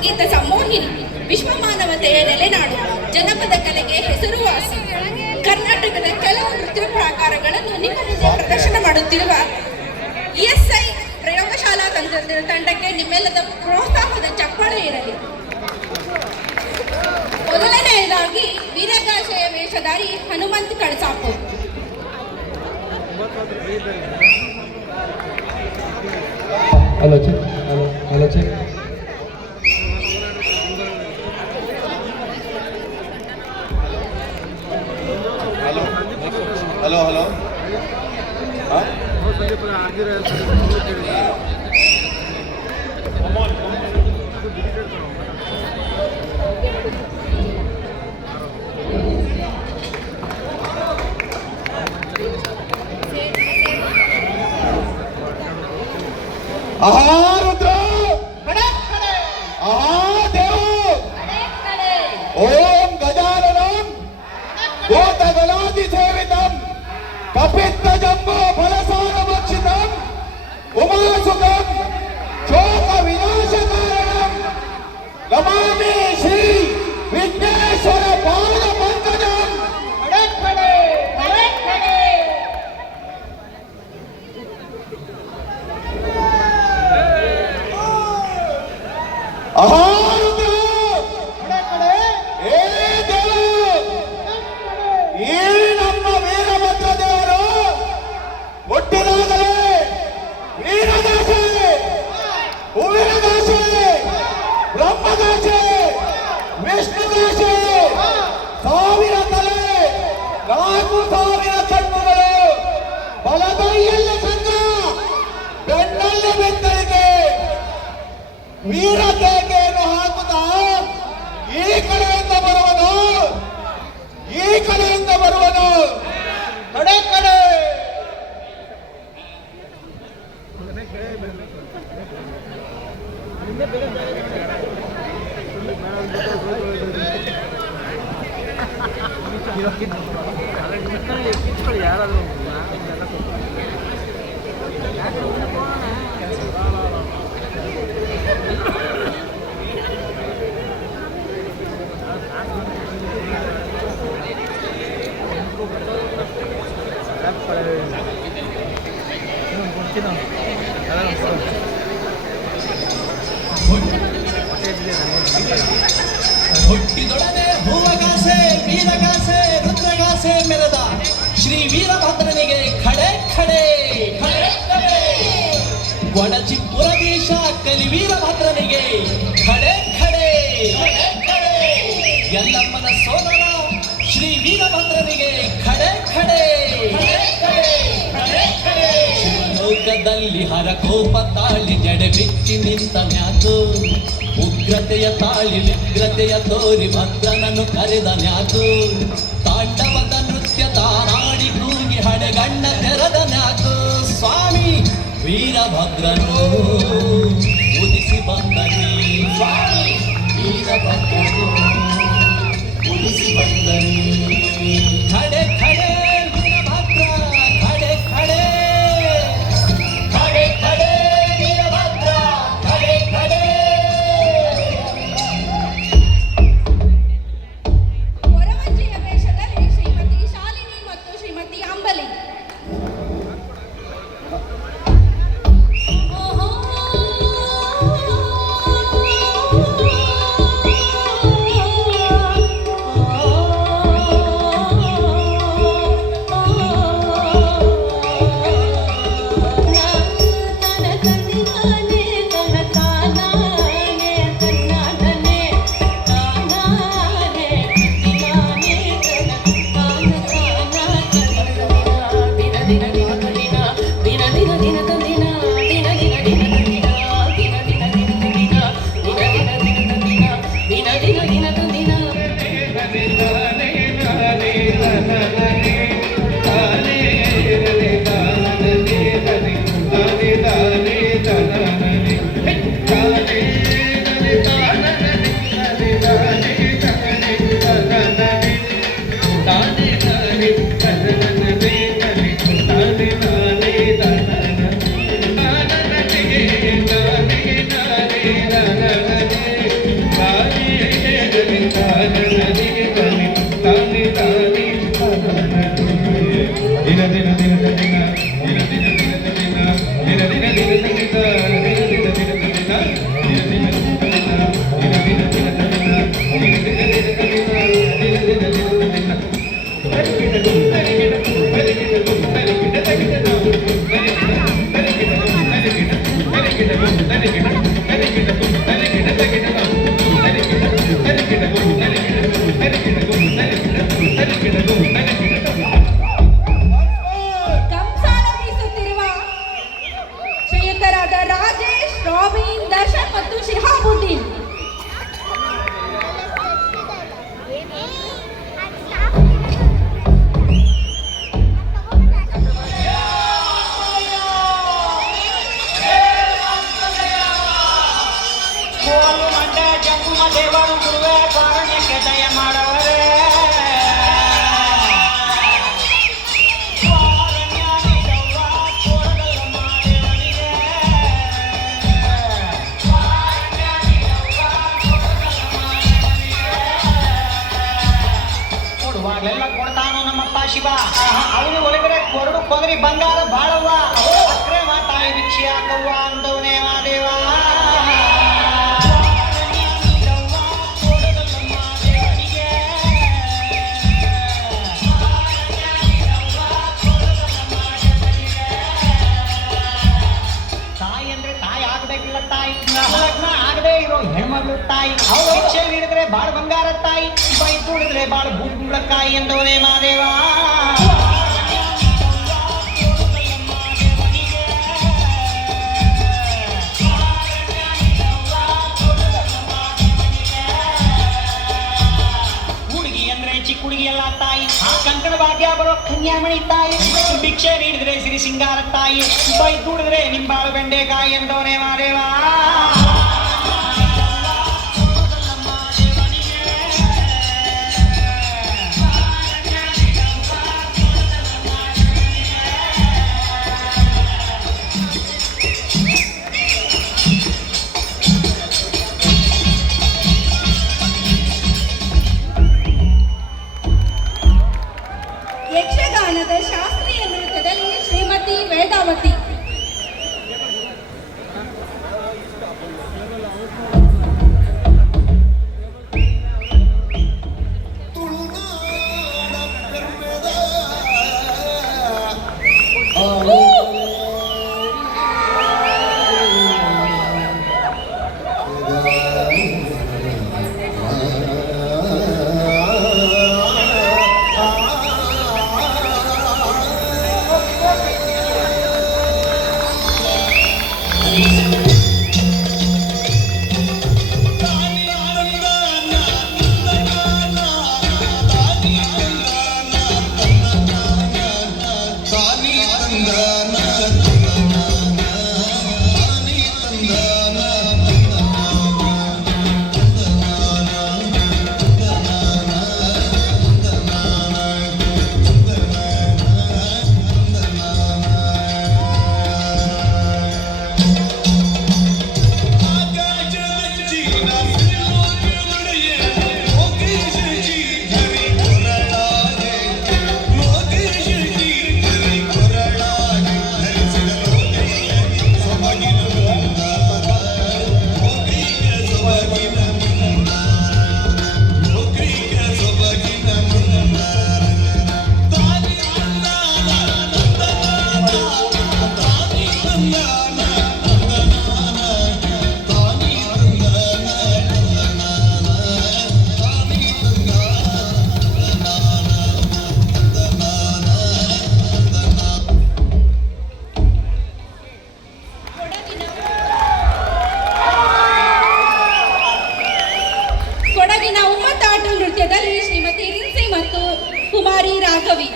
ಸಂಗೀತ ಸಂಮೋಹಿನಿ, ವಿಶ್ವಮಾನವತೆಯ ನೆಲೆನಾಡು, ಜನಪದ ಕಲೆಗೆ ಹೆಸರುವಾಸಿ. ಕರ್ನಾಟಕದ ಕೆಲವು ನೃತ್ಯ ಪ್ರಾಕಾರಗಳನ್ನು ನಿಮ್ಮ ಮುಂದೆ ಪ್ರದರ್ಶನ ಮಾಡುತ್ತಿರುವ ESI ಪ್ರಯೋಗಶಾಲಾ ತಂಡಕ್ಕೆ ನಿಮ್ಮೆಲ್ಲದ ಪ್ರೋತ್ಸಾಹದ ಚಪ್ಪಾಳೆ ಇರಲಿ. ಮೊದಲನೆಯದಾಗಿ ವೀರಗಾಸೆಯ ವೇಷಧಾರಿ Hanumanth Kalasapur. Hello check, hello check. Hello hello Rudra Deva ಓಂ ಗಜಾನನಂ ಭೂತಗಣಾದಿ ಸೇವಿತಂ ಕಪಿತ್ತ ಜಂಬೋ ಫಲಸಾರ ಭಕ್ಷಿತಂ ಉಮಾಸುತಂ ಶೋಕ ವಿನಾಶಕಾರಣಂ ನಮಾಮಿ ಶ್ರೀ ವಿಘ್ನೇಶ್ವರ ಪಾದ ಪಂಕಜಂ. ಈ ನಮ್ಮ ವೀರಭದ್ರ ದೇವರು ಹುಟ್ಟಿದಾಗಲೇ ವೀರದಾಸೆ, ಹೂವಿನದಾಸೆ, ಬ್ರಹ್ಮದಾಸೆ, ವಿಷ್ಣುದಾಸೆ, 1000 ತಲೆ, 4000 ಕಣ್ಣುಗಳು, ಬಲಗೈಯಲ್ಲಿ ಸಂಘ, ಬೆನ್ನಲ್ಲಿ ಬೆತ್ತಲಿಗೆ ವೀರತೆಯನ್ನು ಹಾಕುತ್ತಾ ಈ ಕಡೆಯಿಂದ ಬರುವನು, ಈ ಕಡೆಯಿಂದ ಬರುವನು, ಕಡೆ ಕಡೆ ಯಾರಾದ್ರೂ ಹುಟ್ಟಿದೊಡನೆ ಹೂವಗಾಸೆ, ವೀರಗಾಸೆ, ರುದ್ರಗಾಸೆ ಮೆರೆದ ಶ್ರೀ ವೀರಭದ್ರನಿಗೆ ಖಡೆ ಖಡೆ ಖಡೆ ಖಡೆ. ಒಡಚಿಪುರದೀಶ ಕಲಿ ವೀರಭದ್ರನಿಗೆ ಖಡೆ ಖಡೆ ಖಡೆ. ಎಲ್ಲಮ್ಮನ ಸೋದರ ಶ್ರೀ ವೀರಭದ್ರನಿಗೆ ಖಡೆ ಖಡೆ ಖಡೆ ಖಡೆ. ಲೋಕದಲ್ಲಿ ಹರಕೋಪ ತಾಳಿ ಜಡೆ ಬಿಚ್ಚಿ ನಿಂತ ಮ್ಯಾಕು, ಉಗ್ರತೆಯ ತಾಳಿ ವ್ಯಗ್ರತೆಯ ತೋರಿ ಭದ್ರನನ್ನು ಕರೆದ ನ್ಯಾಕು. ತಾಂಡವದ ನೃತ್ಯ ತಾನಾಡಿ ಕೂಗಿ ಹಣೆಗಣ್ಣ ತೆರೆದ ನ್ಯಾಕು. ಸ್ವಾಮಿ ವೀರಭದ್ರನು ಉದಿಸಿ ಬಂದನೆ, ಸ್ವಾಮಿ ವೀರಭದ್ರನು ಉದಿಸಿ ಬಂದನೆ. ಖಡೆ ಖಡೆ ವೀರಭದ್ರ, ಖಡೆ ಖಡೆ ಖಡೆ ಖಡೆ ವೀರಭದ್ರ, ಖಡೆ ಖಡೆ. ಹೊರವಂಜಿಯ ವೇಷದಲ್ಲಿ ಶ್ರೀಮತಿ ಶಾಲಿನಿ ಮತ್ತು ಶ್ರೀಮತಿ ಅಂಬಲಿ. ಓಹೋ ದೇವರು ಗುರುವೇ ಕಾರಣಕ್ಕೆ ದಯ ಮಾಡವರೇ ಕೊಡುವಾಗಲೆಲ್ಲ ಕೊಡ್ತಾನೋ ನಮ್ಮಪ್ಪ ಶಿವ ಅವನು ಒಳಗಡೆ ಕೊರಡು ಕೊಗರಿ ಬಂಗಾರ ಬಾಳವ್ವ ಅಕ್ರೆ ಮಾತಾಯಿ ಭಿಕ್ಷೆ ಹಾಕವ್ವ ಅಂದವನೇ ಮಾದೇವ ತಾಯಿ ಅಂದ್ರೆ ತಾಯಿ ಆಗ್ಬೇಕಿಲ್ಲ ತಾಯಿ ಲಗ್ನ ಆಗದೆ ಇರೋ ಹೆಣ್ಮಗಳು ತಾಯಿ ಅವ್ರು ಭಿಕ್ಷೆ ನೀಡಿದ್ರೆ ಬಾಳ ಬಂಗಾರ ತಾಯಿ ಬೈ ದುಡಿದ್ರೆ ಬಾಳ ಬುಡ್ಕಾಯಿ ಎಂದವನೇ ಮಾದೇವ ಹುಡುಗಿ ಅಂದ್ರೆ ಚಿಕ್ಕ ಹುಡುಗಿ ಎಲ್ಲ ತಾಯಿ ಕಂಕಣ ಭಾಗ್ಯ ಬರೋ ಕನ್ಯಾಮಣಿ ತಾಯಿ ಭಿಕ್ಷೆ ನೀಡಿದ್ರೆ ಸಿರಿ ಸಿಂಗಾರ ತಾಯಿ ಬೈ ದುಡಿದ್ರೆ ನಿಂಬಾಳು ಬೆಂಡೆಕಾಯಿ ಎಂದವನೇ ಮಾದೇವ ಯಕ್ಷಗಾನದ ಶಾಸ್ತ್ರೀಯ ನೃತ್ಯದಲ್ಲಿ ಶ್ರೀಮತಿ ವೇದಾವತಿ. ಕೊಡಗಿನ ಉಮ್ಮತ್ತಾಟ ನೃತ್ಯದಲ್ಲಿ ಶ್ರೀಮತಿ ರಿನ್ಸಿ ಮತ್ತು ಕುಮಾರಿ ರಾಘವಿ.